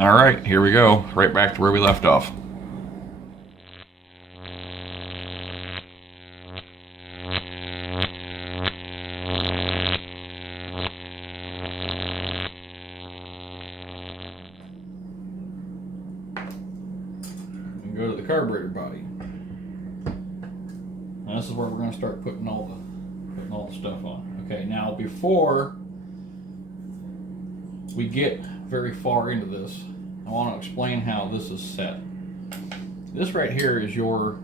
All right, here we go. Right back to where we left off. And go to the carburetor body. Now this is where we're going to start putting all the stuff on. Okay, now before we get very far into this, I want to explain how this is set. This right here is your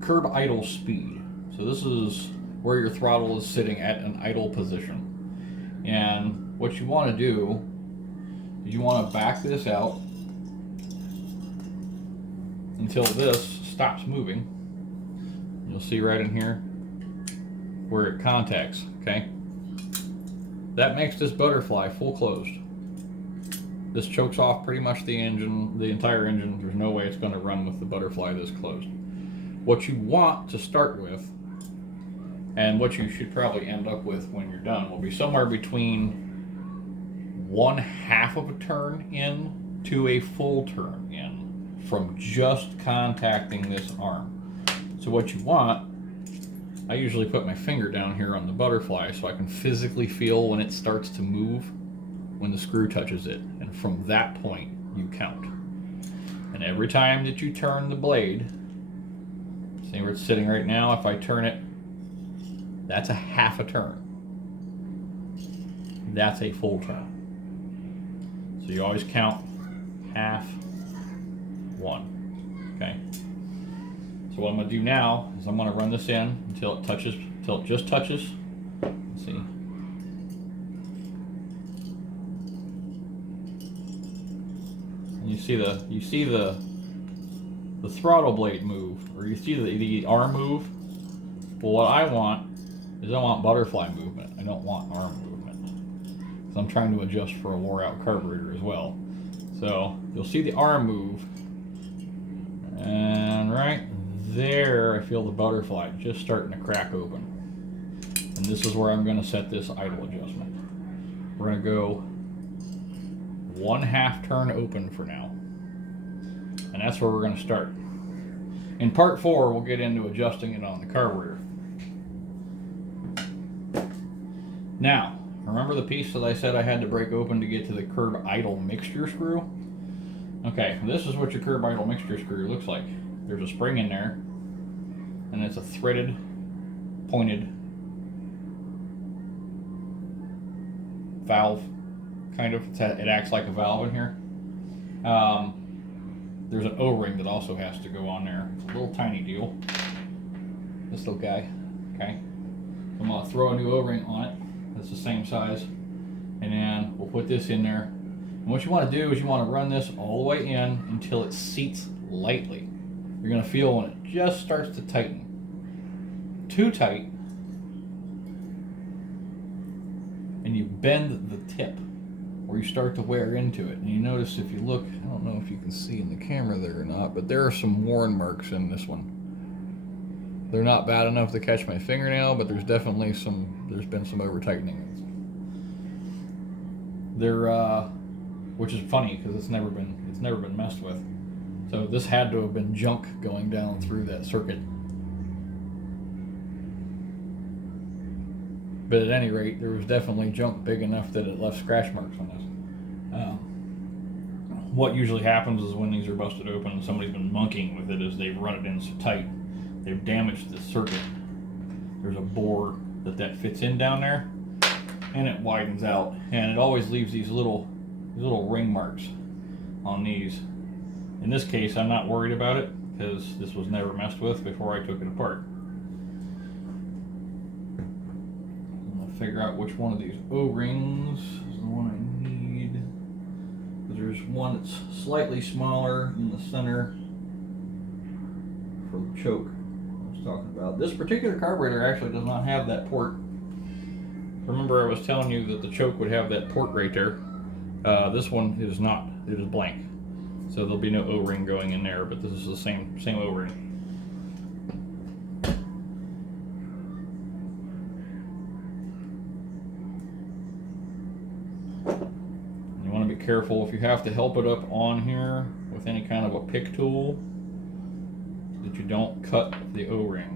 curb idle speed. So this is where your throttle is sitting at an idle position. And what you want to do is you want to back this out until this stops moving. You'll see right in here where it contacts, okay? That makes this butterfly full closed. This chokes off pretty much the engine, the entire engine. There's no way it's going to run with the butterfly this closed. What you want to start with, and what you should probably end up with when you're done, will be somewhere between 1/2 of a turn in to a full turn in from just contacting this arm. So what you want, I usually put my finger down here on the butterfly so I can physically feel when it starts to move when the screw touches it, and from that point you count. And every time that you turn the blade, see where it's sitting right now, if I turn it, that's a 1/2 a turn. That's a full turn. So you always count 1/2, 1. Okay. So what I'm going to do now is I'm going to run this in until it just touches. Let's see. And you see the throttle blade move, or you see the arm move. Well, what I want is I want butterfly movement. I don't want arm movement, because I'm trying to adjust for a wore out carburetor as well. So you'll see the arm move, and right there I feel the butterfly just starting to crack open. And this is where I'm going to set this idle adjustment. We're going to go 1/2 turn open for now. And that's where we're going to start. In part 4, we'll get into adjusting it on the carburetor. Now, remember the piece that I said I had to break open to get to the curb idle mixture screw? Okay, this is what your curb idle mixture screw looks like. There's a spring in there, and it's a threaded, pointed valve, kind of. It acts like a valve in here. There's an O-ring that also has to go on there. It's a little tiny deal. This little guy, okay? I'm gonna throw a new O-ring on it. That's the same size. And then we'll put this in there. And what you want to do is you want to run this all the way in until it seats lightly. You're going to feel when it just starts to tighten. Too tight, and you bend the tip, or you start to wear into it. And you notice if you look, I don't know if you can see in the camera there or not, but there are some worn marks in this one. They're not bad enough to catch my fingernail, but there's definitely there's been some over tightening. They're which is funny because it's never been messed with. So this had to have been junk going down through that circuit. But at any rate, there was definitely junk big enough that it left scratch marks on this. What usually happens is when these are busted open and somebody's been monkeying with it, is they've run it in so tight, they've damaged the circuit. There's a bore that fits in down there, and it widens out, and it always leaves these little ring marks on these. In this case, I'm not worried about it because this was never messed with before I took it apart. I'm gonna figure out which one of these O-rings is the one I need. There's one that's slightly smaller in the center for the choke I was talking about. This particular carburetor actually does not have that port. Remember I was telling you that the choke would have that port right there. This one is not. It is blank. So there'll be no O-ring going in there, but this is the same O-ring. be careful if you have to help it up on here with any kind of a pick tool that you don't cut the O-ring.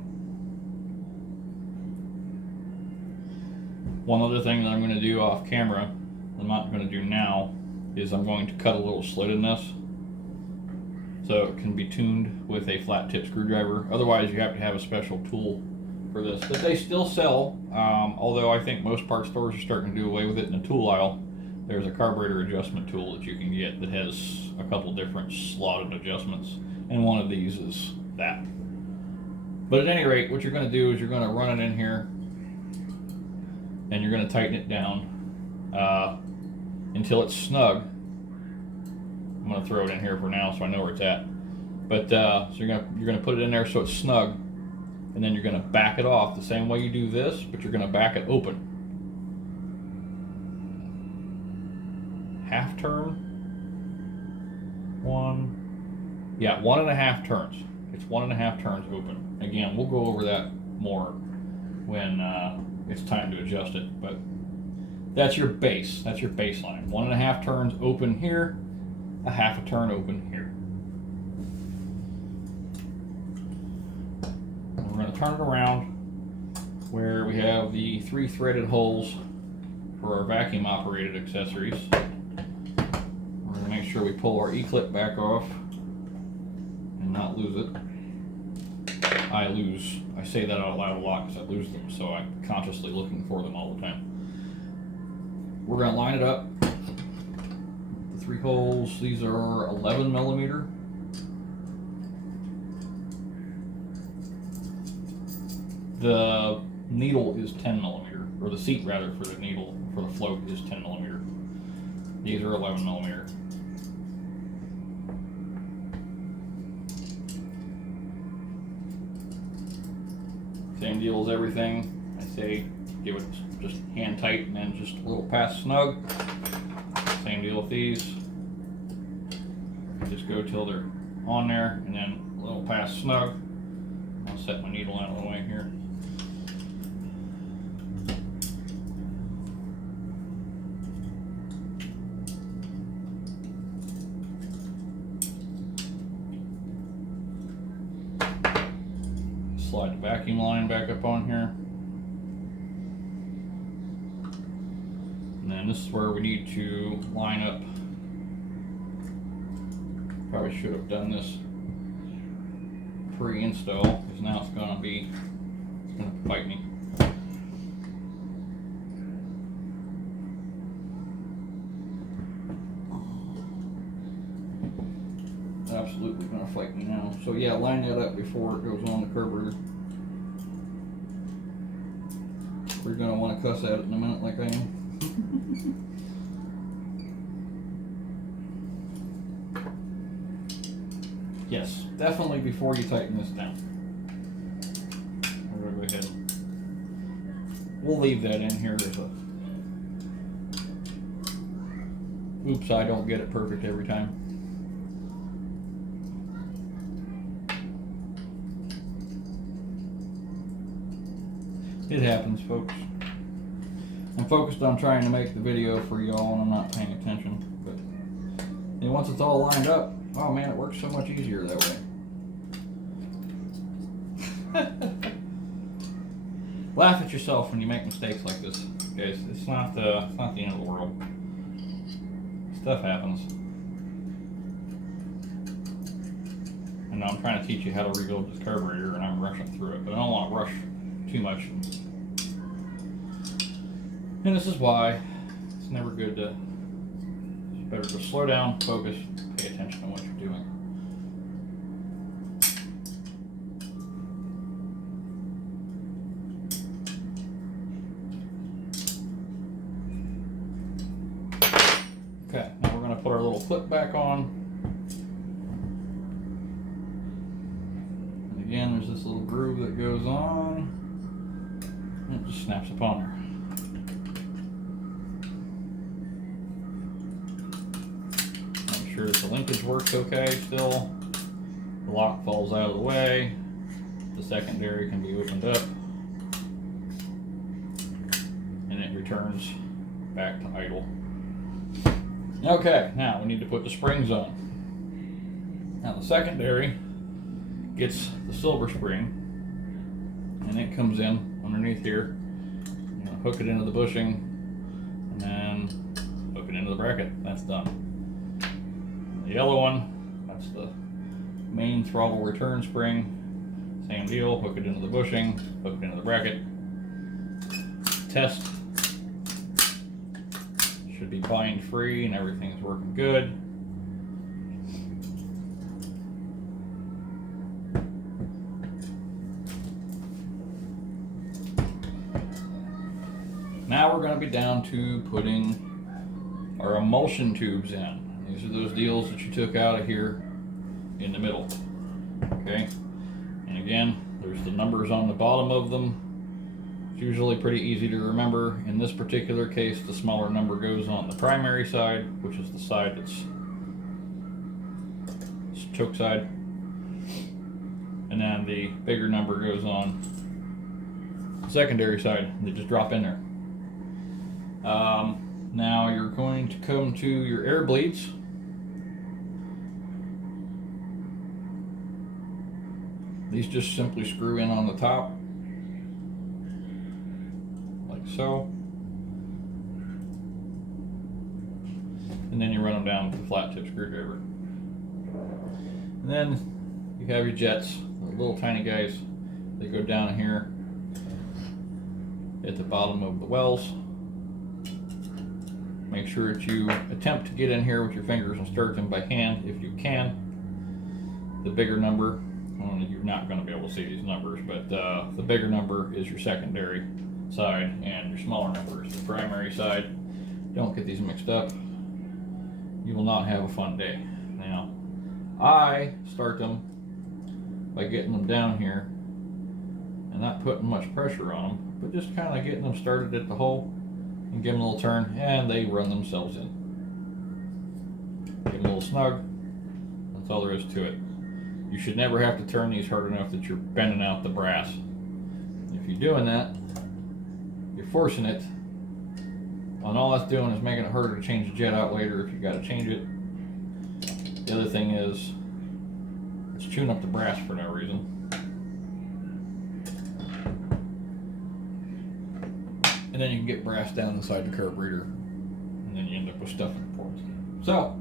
One other thing that I'm going to do off camera, I'm not going to do now, is I'm going to cut a little slit in this so it can be tuned with a flat tip screwdriver. Otherwise you have to have a special tool for this that they still sell, although I think most parts stores are starting to do away with it in the tool aisle. There's a carburetor adjustment tool that you can get that has a couple different slotted adjustments, and one of these is that. But at any rate, what you're going to do is you're going to run it in here and you're going to tighten it down until it's snug. I'm going to throw it in here for now so I know where it's at. But so you're going to put it in there so it's snug, and then you're going to back it off the same way you do this, but you're going to back it open. Half turn. 1.5 turns. It's 1.5 turns open. Again, we'll go over that more when it's time to adjust it, but that's your base. That's your baseline. 1.5 turns open here, 1/2 turn open here. And we're going to turn it around where we have the 3 threaded holes for our vacuum operated accessories. We're going to make sure we pull our E-clip back off and not lose it. I say that out loud a lot because I lose them, so I'm consciously looking for them all the time. We're going to line it up. The 3 holes, these are 11 millimeter. The needle is 10 millimeter, or the seat rather for the needle, for the float is 10 millimeter. These are 11 millimeter. Same deal as everything. I say give it just hand tight and then just a little past snug. Same deal with these. Just go till they're on there and then a little past snug. I'll set my needle out of the way here. Slide the vacuum line back up on here. And then this is where we need to line up. Probably should have done this pre-install, because now it's going to bite me. Absolutely going to fight me now. So yeah, line that up before it goes on the carburetor. We're going to want to cuss at it in a minute like I am. Yes, definitely before you tighten this down. We're going to go ahead. We'll leave that in here as a... Oops, I don't get it perfect every time. It happens, folks. I'm focused on trying to make the video for y'all and I'm not paying attention. But and once it's all lined up, oh man, it works so much easier that way. Laugh at yourself when you make mistakes like this, guys. It's not the end of the world. Stuff happens. And I'm trying to teach you how to rebuild this carburetor and I'm rushing through it, but I don't want to rush too much. And this is why it's never good to, it's better to slow down, focus, pay attention to what you're doing. Okay, now we're going to put our little clip back on. And again, there's this little groove that goes on. And it just snaps upon there. Make sure that the linkage works okay still. The lock falls out of the way. The secondary can be opened up. And it returns back to idle. Okay, now we need to put the springs on. Now the secondary gets the silver spring, and it comes in underneath here. You know, hook it into the bushing, and then hook it into the bracket. That's done. The yellow one, that's the main throttle return spring. Same deal, hook it into the bushing, hook it into the bracket. Test. Should be bind free and everything's working good. Now we're going to be down to putting our emulsion tubes in. These are those deals that you took out of here in the middle. Okay, and again, there's the numbers on the bottom of them. It's usually pretty easy to remember. In this particular case, the smaller number goes on the primary side, which is the side that's choke side, and then the bigger number goes on the secondary side. They just drop in there. Now you're going to come to your air bleeds. These just simply screw in on the top, like so. And then you run them down with the flat tip screwdriver. And then you have your jets, the little tiny guys. They go down here at the bottom of the wells. Make sure that you attempt to get in here with your fingers and start them by hand if you can. The bigger number, well, you're not going to be able to see these numbers, but the bigger number is your secondary side and your smaller number is the primary side. Don't get these mixed up. You will not have a fun day. Now, I start them by getting them down here and not putting much pressure on them, but just kind of getting them started at the hole and give them a little turn, and they run themselves in. Give them a little snug. That's all there is to it. You should never have to turn these hard enough that you're bending out the brass. If you're doing that, you're forcing it, and all that's doing is making it harder to change the jet out later if you've got to change it. The other thing is, it's chewing up the brass for no reason. And then you can get brass down inside the carburetor, and then you end up with stuff in the ports. So,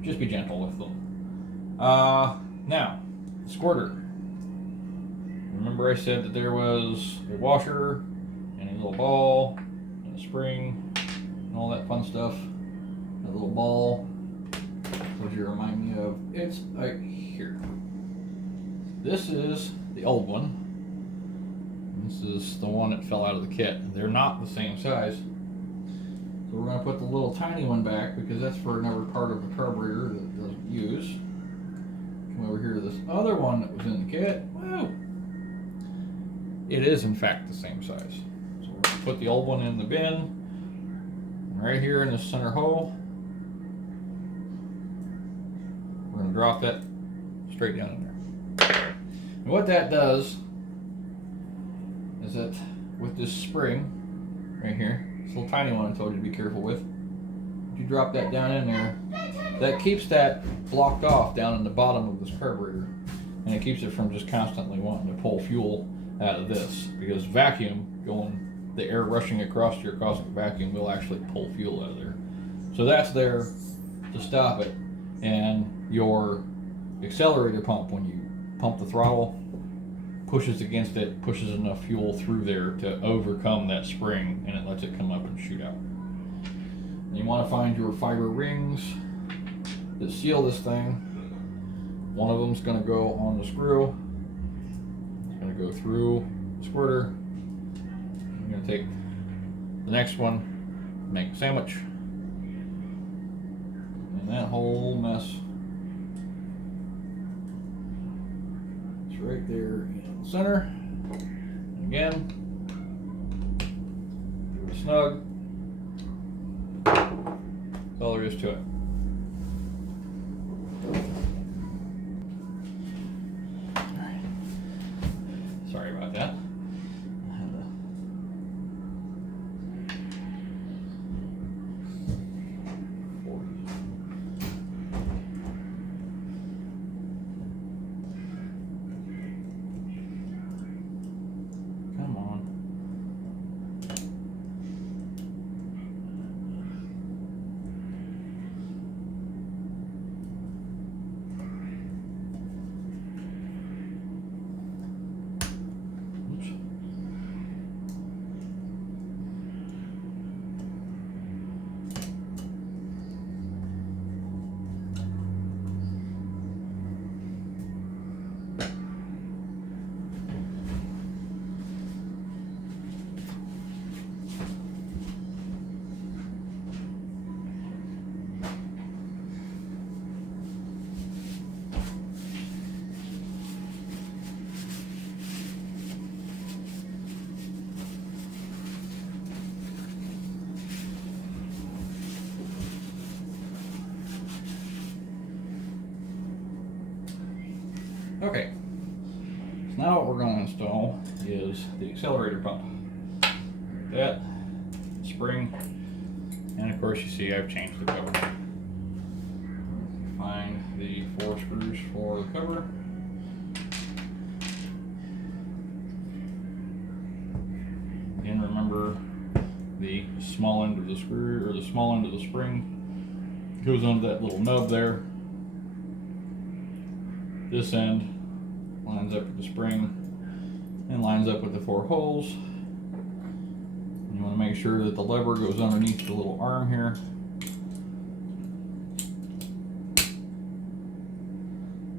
just be gentle with them. Now, the squirter. Remember I said that there was a washer, and a little ball, and a spring, and all that fun stuff. That little ball, what do you remind me of? It's right here. This is the old one. This is the one that fell out of the kit. They're not the same size. So we're going to put the little tiny one back because that's for another part of the carburetor that it doesn't use. Come over here to this other one that was in the kit. Whoa! It is in fact the same size. So we're going to put the old one in the bin. And right here in the center hole, we're going to drop that straight down in there. And what that does is that with this spring right here, this little tiny one I told you to be careful with, if you drop that down in there, that keeps that blocked off down in the bottom of this carburetor, and it keeps it from just constantly wanting to pull fuel out of this, because vacuum the air rushing across your caustic vacuum will actually pull fuel out of there. So that's there to stop it. And your accelerator pump, when you pump the throttle, pushes against it, pushes enough fuel through there to overcome that spring, and it lets it come up and shoot out. And you want to find your fiber rings that seal this thing. One of them's going to go on the screw. It's going to go through the squirter. I'm going to take the next one, make a sandwich, and that whole mess is right there in the center. And again, give it a snug. That's all there is to it. Sorry about that. Okay, so now what we're going to install is the accelerator pump. That spring, and of course you see I've changed the cover. Find the 4 screws for the cover. Again, remember the small end of the screw, or the small end of the spring goes onto that little nub there. This end lines up with the spring and lines up with the 4 holes. You want to make sure that the lever goes underneath the little arm here.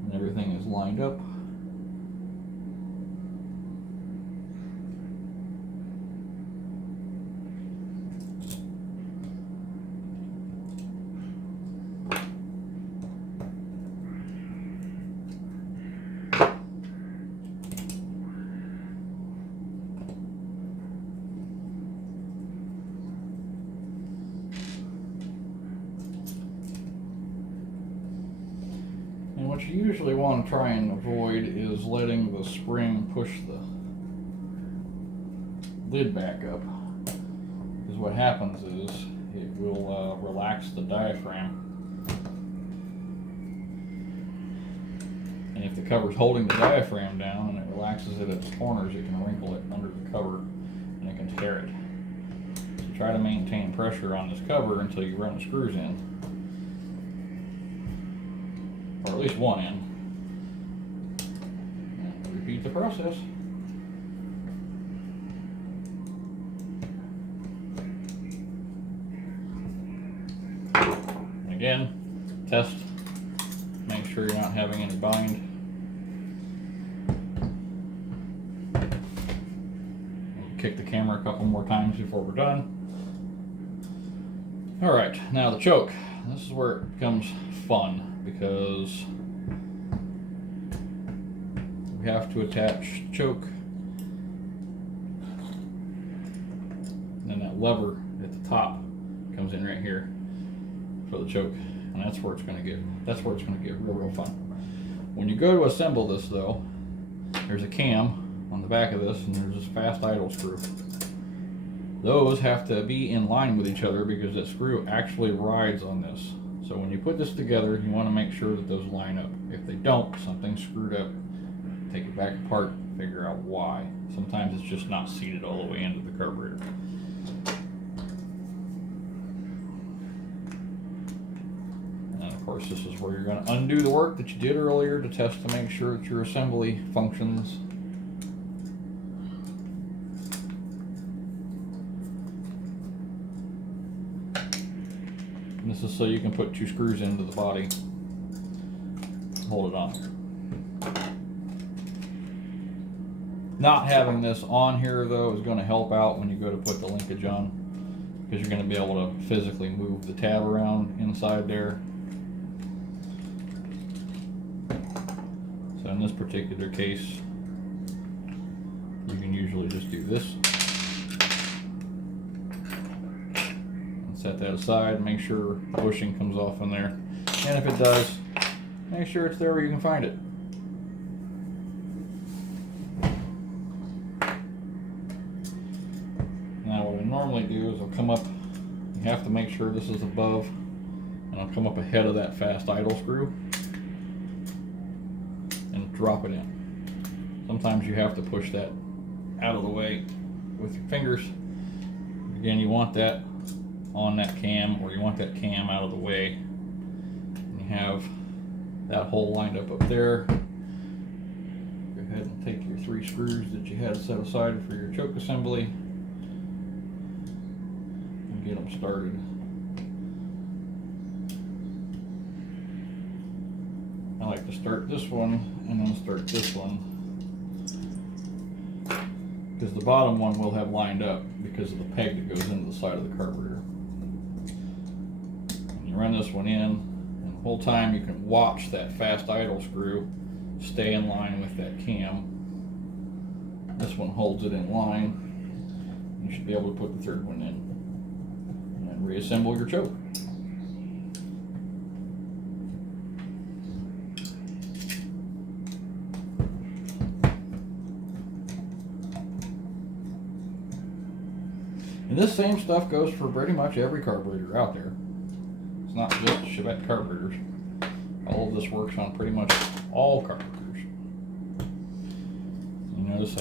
And everything is lined up. And what you usually want to try and avoid is letting the spring push the lid back up. Because what happens is it will relax the diaphragm. And if the cover's holding the diaphragm down and it relaxes it at the corners, it can wrinkle it under the cover and it can tear it. So try to maintain pressure on this cover until you run the screws in. Or at least one end. And repeat the process. And again, test. Make sure you're not having any bind. We'll kick the camera a couple more times before we're done. Alright, now the choke. This is where it becomes fun, because we have to attach choke, and then that lever at the top comes in right here for the choke, and that's where it's going to get real fun. When you go to assemble this though, there's a cam on the back of this, and there's this fast idle screw. Those have to be in line with each other because that screw actually rides on this. So when you put this together, you want to make sure that those line up. If they don't, something's screwed up. Take it back apart, figure out why. Sometimes it's just not seated all the way into the carburetor. And of course, this is where you're going to undo the work that you did earlier to test to make sure that your assembly functions. And this is so you can put 2 screws into the body, hold it on. Not having this on here though is going to help out when you go to put the linkage on, because you're going to be able to physically move the tab around inside there. So in this particular case, you can usually just do this. Set that aside, make sure the bushing comes off in there, and if it does, make sure it's there where you can find it. Now what I normally do is I'll come up, you have to make sure this is above, and I'll come up ahead of that fast idle screw and drop it in. Sometimes you have to push that out of the way with your fingers. Again, you want that on that cam, or you want that cam out of the way. And you have that hole lined up there. Go ahead and take your 3 screws that you had set aside for your choke assembly and get them started. I like to start this one and then start this one, because the bottom one will have lined up because of the peg that goes into the side of the carburetor. Run this one in, and the whole time you can watch that fast idle screw stay in line with that cam. This one holds it in line. You should be able to put the 3rd one in and reassemble your choke. And this same stuff goes for pretty much every carburetor out there. It's not just Chevette carburetors. All of this works on pretty much all carburetors. You notice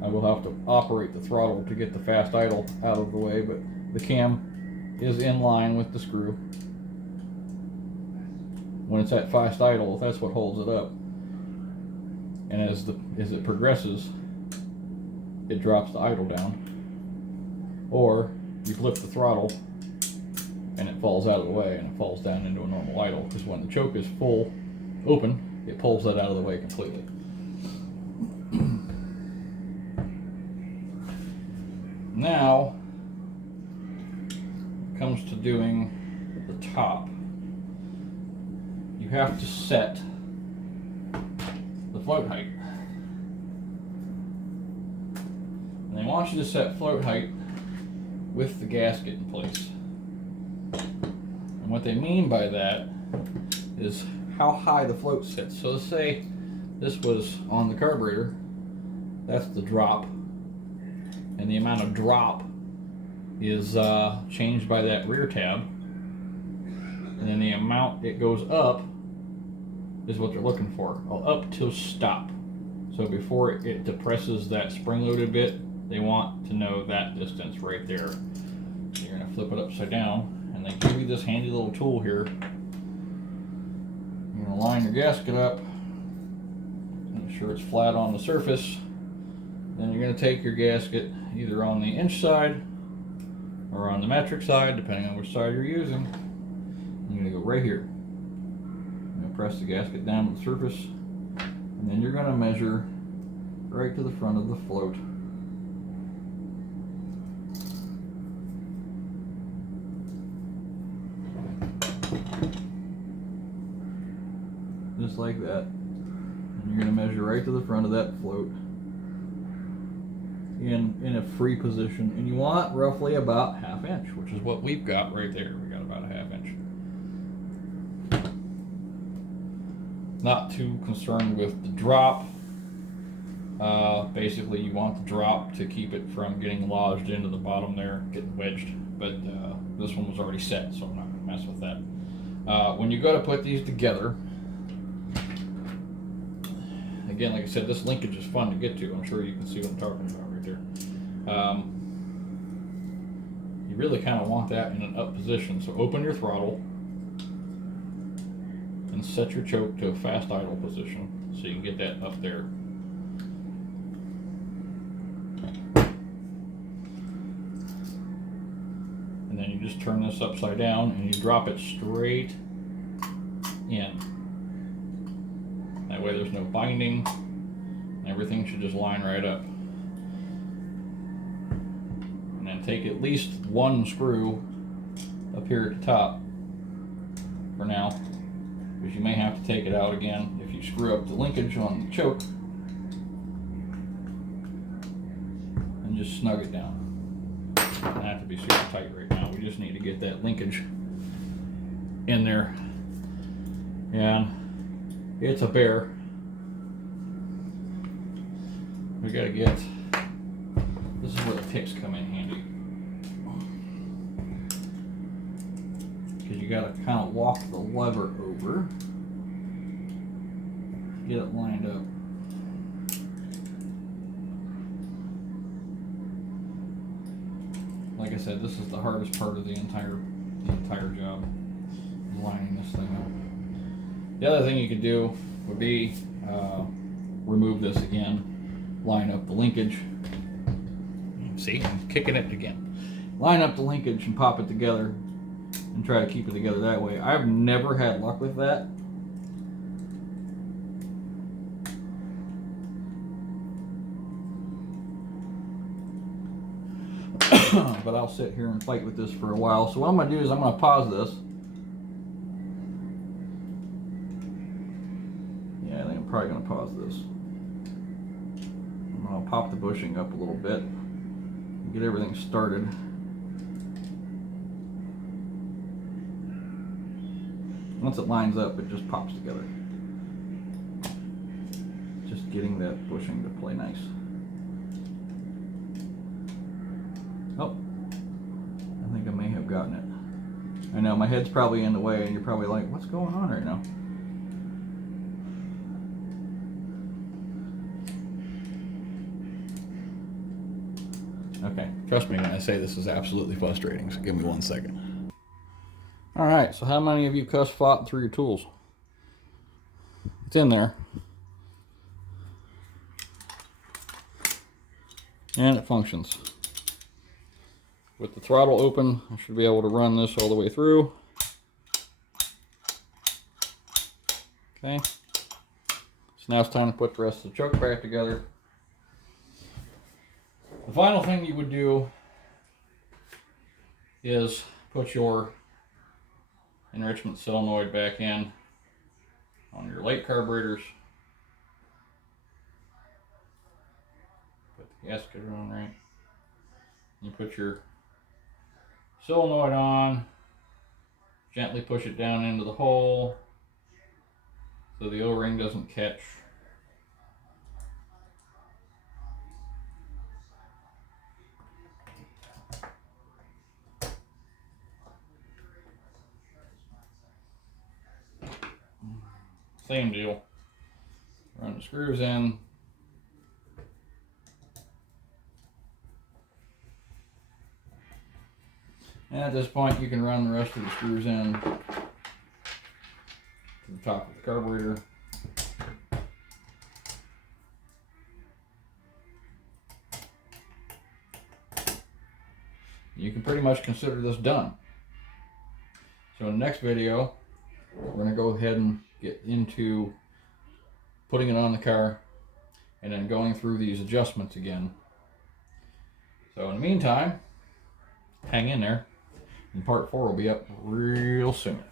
I will have to operate the throttle to get the fast idle out of the way, but the cam is in line with the screw. When it's at fast idle, that's what holds it up. And as it progresses, it drops the idle down. Or you flip the throttle and it falls out of the way and it falls down into a normal idle, because when the choke is full open, it pulls that out of the way completely. Now it comes to doing the top. You have to set the float height. And they want you to set float height with the gasket in place. And what they mean by that is how high the float sits. So let's say this was on the carburetor, that's the drop, and the amount of drop is changed by that rear tab, and then the amount it goes up is what they're looking for, up to stop. So before it depresses that spring-loaded bit, they want to know that distance right there. So you're going to flip it upside down, and they give you this handy little tool here. You're going to line your gasket up, make sure it's flat on the surface. Then you're going to take your gasket either on the inch side or on the metric side, depending on which side you're using. You're going to go right here. You're going to press the gasket down to the surface, and then you're going to measure right to the front of the float. Just like that. And you're going to measure right to the front of that float in a free position. And you want roughly about ½ inch, which is what we've got right there. We got about a ½ inch. Not too concerned with the drop. Basically, you want the drop to keep it from getting lodged into the bottom there, getting wedged. But this one was already set, so I'm not going to mess with that. When you go to put these together, again, like I said, this linkage is fun to get to. I'm sure you can see what I'm talking about right there. You really kind of want that in an up position. So open your throttle and set your choke to a fast idle position so you can get that up there. And then you just turn this upside down and you drop it straight in. That way there's no binding, and everything should just line right up. And then take at least one screw up here at the top for now, because you may have to take it out again if you screw up the linkage on the choke, and just snug it down. It doesn't have to be super tight right now. We just need to get that linkage in there. And it's a bear. We gotta get, this is where the ticks come in handy. Because you gotta kind of walk the lever over, get it lined up. Like I said, this is the hardest part of the entire job, lining this thing up. The other thing you could do would be remove this again, line up the linkage. See, I'm kicking it again. Line up the linkage and pop it together and try to keep it together that way. I've never had luck with that. But I'll sit here and fight with this for a while. So what I'm going to do is I'm going to pause this. Yeah, I think I'm probably going to pause this. I'm going to pop the bushing up a little bit and get everything started. Once it lines up, it just pops together. Just getting that bushing to play nice. gotten it. I know my head's probably in the way and you're probably like, what's going on right now? Okay, trust me when I say this is absolutely frustrating, so give me 1 second. Alright, so how many of you cuss fought through your tools? It's in there. And it functions. With the throttle open, I should be able to run this all the way through. Okay. So now it's time to put the rest of the choke back together. The final thing you would do is put your enrichment solenoid back in on your light carburetors. Put the gasket on right. You put your solenoid on, gently push it down into the hole so the O-ring doesn't catch. Same deal. Run the screws in. And at this point you can run the rest of the screws in to the top of the carburetor. You can pretty much consider this done. So in the next video, we're going to go ahead and get into putting it on the car and then going through these adjustments again. So in the meantime, hang in there, and part 4 will be up real soon.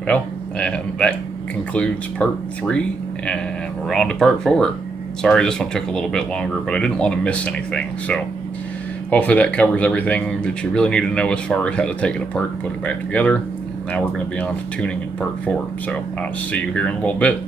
Well, and that concludes part 3, and we're on to part 4. Sorry this one took a little bit longer, but I didn't want to miss anything, so hopefully that covers everything that you really need to know as far as how to take it apart and put it back together. Now we're going to be on to tuning in part 4, so I'll see you here in a little bit.